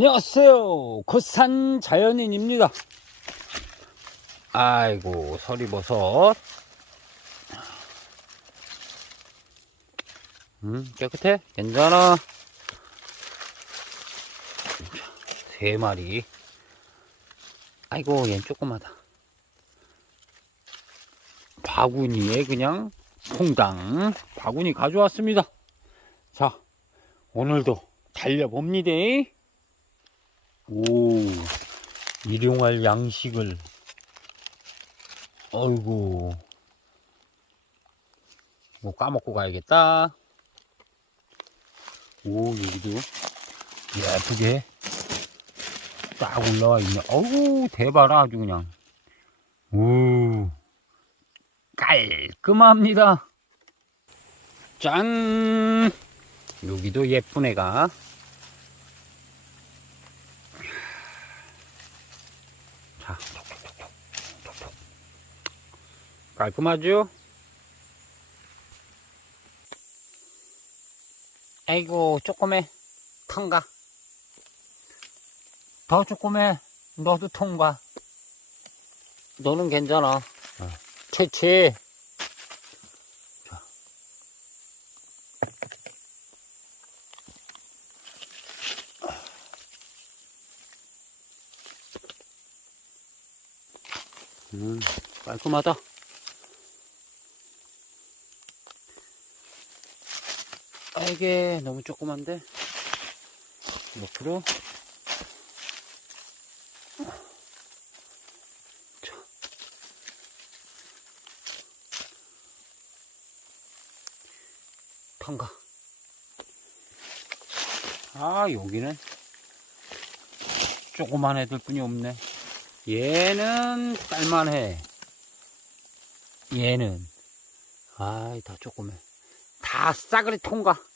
안녕하세요. 굿산 자연인입니다. 아이고, 서리버섯. 음, 깨끗해? 괜찮아. 세 마리. 아이고, 얜 조그마다. 바구니에 그냥 퐁당 바구니 가져왔습니다. 자, 오늘도 달려봅니다. 오, 일용할 양식을. 어이구. 뭐 까먹고 가야겠다. 오, 여기도 예쁘게 딱 올라와 있네. 어우, 대봐라, 아주 그냥. 오, 깔끔합니다. 짠! 여기도 예쁜 애가. 자, 톡톡톡톡, 톡톡. 깔끔하죠? 아이고, 조금해. 통과. 더 조금해. 너도 통과. 너는 괜찮아. 어. 채채. 자. 음, 깔끔하다. 이게 너무 조그만데? 옆으로. 자. 탄가. 아, 여기는 조그만 애들 뿐이 없네. 얘는 딸만해. 얘는. 아이, 다 조그매. 다 싸그리 통과.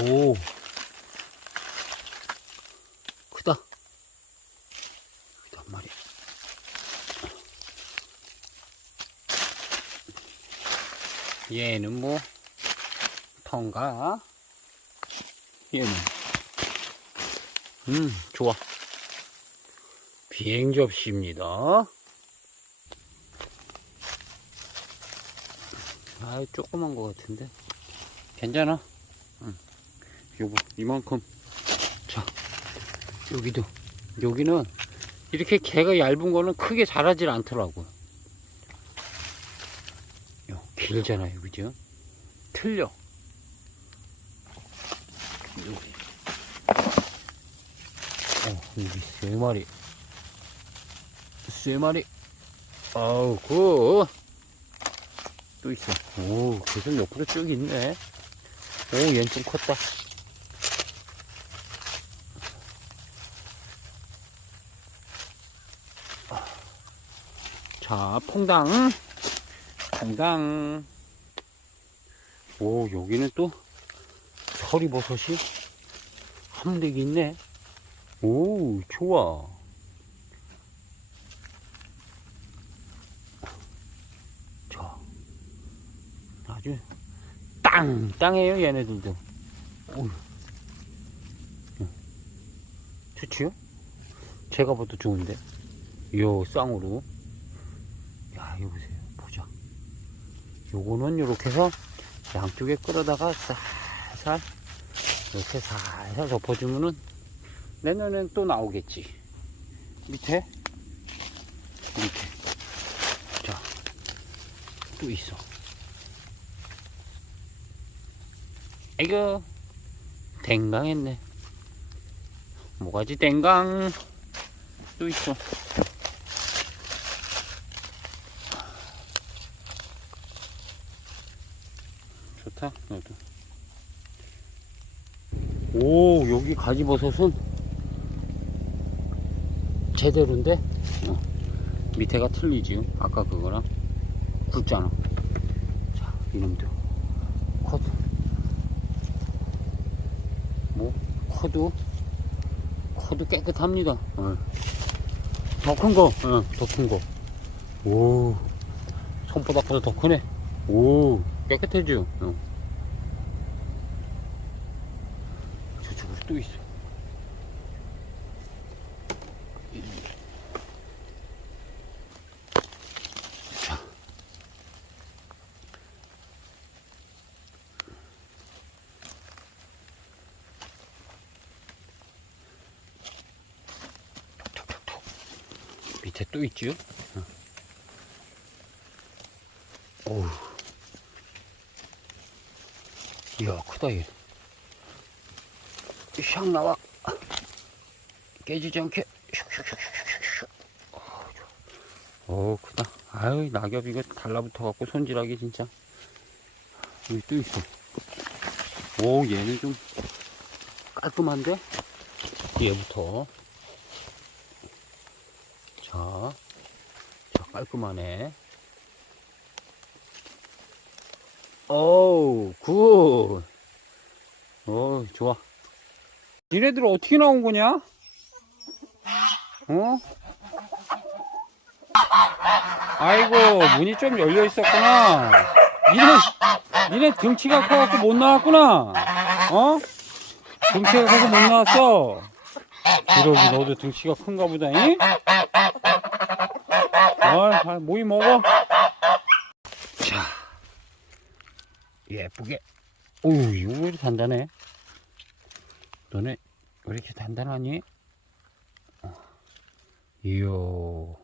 오. 크다. 크다, 한 마리. 얘는 뭐, 통과. 얘는. 음, 좋아. 비행 접시입니다. 아, 조그만 것 같은데. 괜찮아. 응. 요거, 이만큼. 자, 여기도. 여기는 이렇게 개가 얇은 거는 크게 자라질 않더라고요. 요, 길잖아요. 그죠? 틀려. 여기. 어, 여기 세 마리. 세 마리. 아우, 굿. 또 있어. 오, 계속 옆으로 쭉 있네. 오, 얜좀 컸다. 자, 퐁당. 퐁당. 오, 여기는 또 서리버섯이 한 댁이 있네. 오, 좋아. 자, 아주 땅땅해요 얘네들도. 오, 좋지요? 제가 봐도 좋은데. 요 쌍으로. 야, 이거 보세요. 보자. 요거는 요렇게 해서 양쪽에 끌어다가 살살 이렇게 살살 덮어주면은 내년엔 또 나오겠지. 밑에 이렇게 자또 있어. 이거 댕강했네. 뭐가지 댕강 또 있어. 좋다 너도. 오 여기 가지버섯은 제대로인데? 어. 밑에가 틀리지요 아까 그거랑. 굵잖아. 자 이놈도 코드 뭐 코드 코드 깨끗합니다. 어. 더 큰거? 어, 더 큰거오. 손바닥보다 더 크네. 오. 깨끗해지요? 어. 또 있어. 자. 톡톡톡톡. 밑에 또 있지요? 어. 어우. 이야, 크다, 얘. 샥 나와. 깨지지 않게. 좋아. 어우, 크다. 아유, 낙엽 이거 달라붙어 갖고 손질하기 진짜. 여기 또 있어. 오, 얘는 좀 깔끔한데? 얘부터. 자, 자, 깔끔하네. 어우, 굿. 어, 좋아. 니네들 어떻게 나온 거냐? 어? 아이고, 문이 좀 열려 있었구나. 니네, 니네 등치가 커갖고 못 나왔구나. 어? 등치가 커서 못 나왔어. 이러기 너도 등치가 큰가 보다, 잉? 아, 모이 먹어. 자, 예쁘게. 오우, 이거 단단해? 너네 왜 이렇게 단단하니? 어. 이요.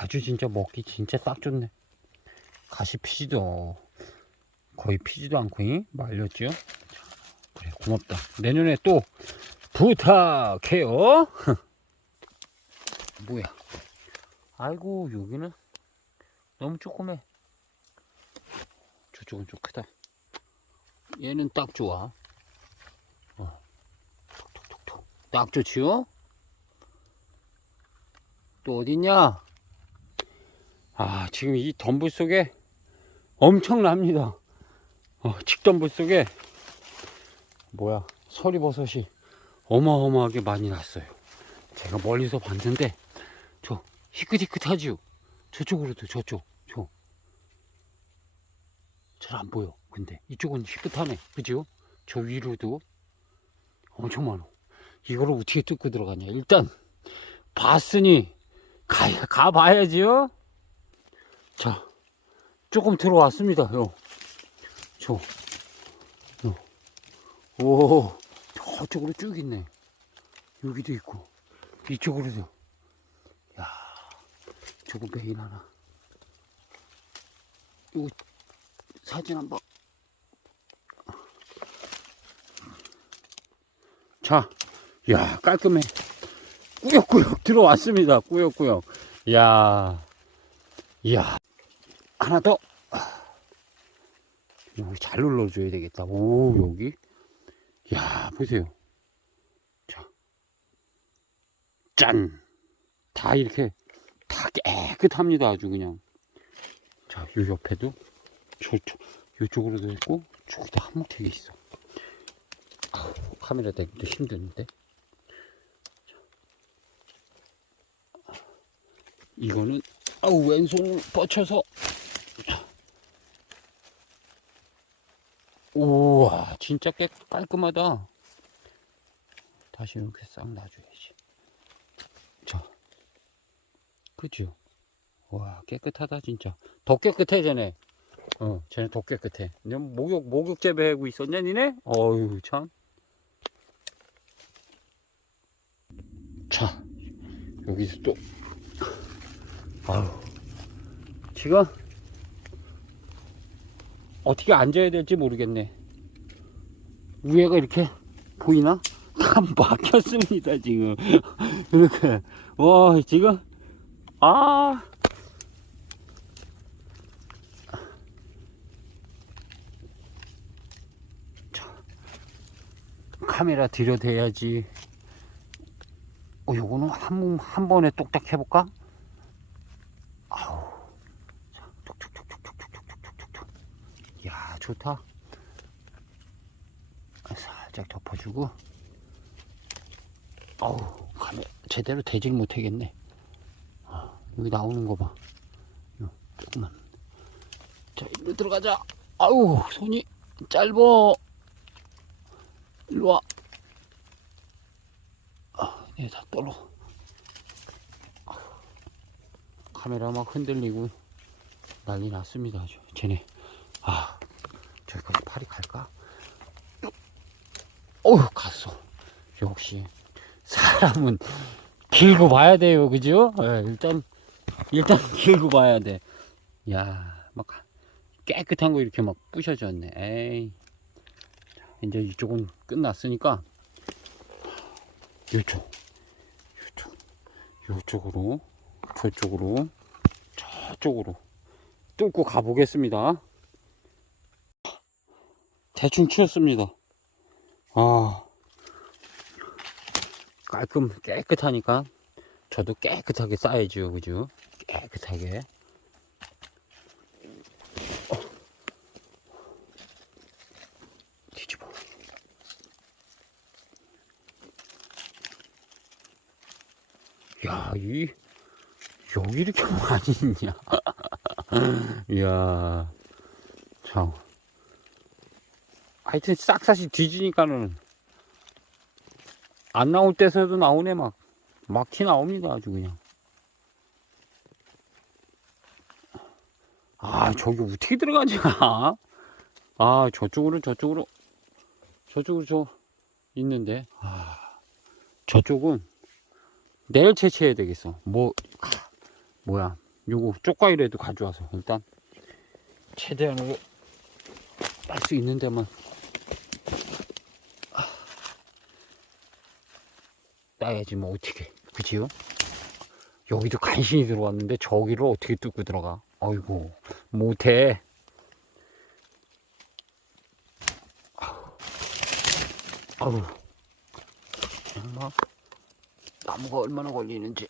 아주 진짜 먹기 진짜 딱 좋네. 가시 피지도 거의 피지도 않고 잉? 말렸죠? 그래 고맙다. 내년에 또 부탁해요. 뭐야? 아이고 여기는 너무 조그매. 저쪽은 좀 크다. 얘는 딱 좋아. 어. 톡톡톡톡. 딱 좋지요? 또 어딨냐? 아, 지금 이 덤불 속에 엄청납니다. 어, 직덤불 속에 뭐야, 서리버섯이 어마어마하게 많이 났어요. 제가 멀리서 봤는데, 저 희끗희끗하지요? 저쪽으로도 저쪽, 저. 잘 안 보여. 근데 이쪽은 희끗하네. 그죠? 저 위로도 엄청 많아. 이거를 어떻게 뚫고 들어가냐. 일단 봤으니 가, 가봐야지요. 자, 조금 들어왔습니다. 요. 저. 요. 오, 저쪽으로 쭉 있네. 여기도 있고, 이쪽으로도. 야, 저거 메인 하나. 요거 사진 한번. 자, 야, 깔끔해. 꾸역꾸역 들어왔습니다. 꾸역꾸역. 야, 야, 하나 더. 여기 잘 눌러줘야 되겠다. 오, 여기. 야, 보세요. 자, 짠. 다 이렇게, 다 깨끗합니다. 아주 그냥. 자, 요 옆에도, 저, 저, 요쪽으로도 있고, 저기도 한목택이 있어. 아우, 카메라 대기도 힘드는데. 이거는 아우 왼손을 뻗쳐서. 우와 진짜 깨 깔끔하다. 다시 이렇게 싹 놔줘야지. 자 그죠? 와 깨끗하다 진짜. 더 깨끗해 쟤네. 어 쟤네 더 깨끗해. 너 목욕 목욕 재배하고 있었냐 니네? 어휴 참. 자, 여기서 또, 아유, 지금, 어떻게 앉아야 될지 모르겠네. 위에가 이렇게 보이나? 다 막혔습니다, 지금. 이렇게. 와, 지금, 아. 자, 카메라 들여대야지. 어, 요거는 한, 한 번에 뚝딱 해볼까? 좋다. 살짝 덮어주고. 아우, 카메 제대로 대질 못하겠네. 아, 여기 나오는 거 봐. 요, 조금만. 자, 일로 들어가자. 아우, 손이 짧어. 일로 와. 얘다 떨어. 카메라 막 흔들리고 난리 났습니다. 쟤네. 아, 팔이 갈까? 어휴, 갔어. 역시. 사람은 길고 봐야 돼요. 그죠? 예, 일단, 일단 길고 봐야 돼. 야, 막 깨끗한 거 이렇게 막 부셔졌네. 에이. 이제 이쪽은 끝났으니까, 이쪽, 이쪽, 이쪽으로, 저쪽으로, 저쪽으로 뚫고 가보겠습니다. 대충 치웠습니다. 아, 깔끔 깨끗하니까 저도 깨끗하게 쌓야죠, 그죠? 깨끗하게. 어. 야, 이 여기 이렇게 많이 있냐? 이야, 참. 하여튼 싹싹이 뒤지니까는 안 나올 때서도 나오네 막. 막히 나옵니다 아주 그냥. 아 저기 어떻게 들어가냐? 아 저쪽으로 저쪽으로 저쪽으로 저 있는데. 아 저쪽은 내일 채취해야 되겠어. 뭐 뭐야? 요거 쪽가이라도 가져와서 일단 최대한 으로 딸수 있는 데만 따야지 뭐 어떻게 그지요? 여기도 간신히 들어왔는데 저기를 어떻게 뚫고 들어가? 아이고 못해. 아우 정말 나무가 얼마나 걸리는지.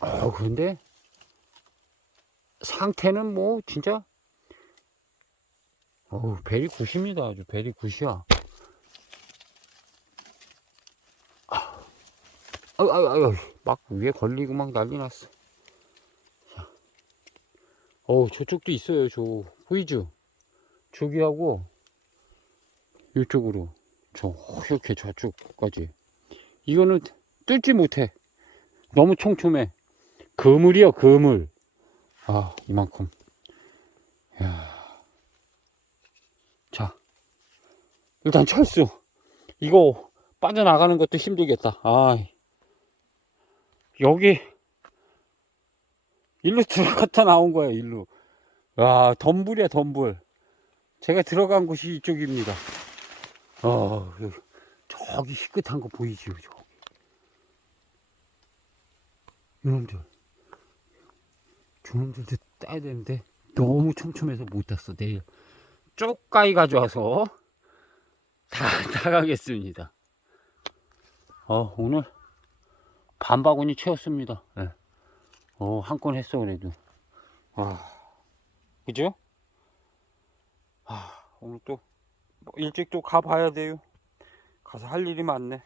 아, 근데 상태는 뭐 진짜 어우, 베리 굿입니다. 아주 베리 굿이야. 아, 아유, 아유, 아유, 막 위에 걸리고 막 난리 났어. 자. 어우, 저쪽도 있어요. 저 보이죠? 저기하고 이쪽으로 저 이렇게 저쪽까지 이거는 뚫지 못해. 너무 촘촘해. 그물이요, 그물. 아, 이만큼. 야. 자, 일단 철수. 이거 빠져나가는 것도 힘들겠다. 아, 여기 일로 들어갔다 나온 거야, 일로. 와, 덤불이야, 덤불. 제가 들어간 곳이 이쪽입니다. 어, 저기 희끗한 거 보이지요, 저기. 이놈들. 저놈들도 따야 되는데 너무 촘촘해서 못 땄어. 내일 쪽가이 가져와서 다 나가겠습니다. 어, 오늘 반 바구니 채웠습니다. 예. 어, 한 건 했어, 그래도. 아, 그죠? 아, 오늘 또뭐 일찍 또 가봐야 돼요. 가서 할 일이 많네.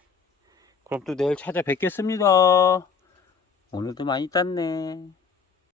그럼 또 내일 찾아뵙겠습니다. 오늘도 많이 땄네.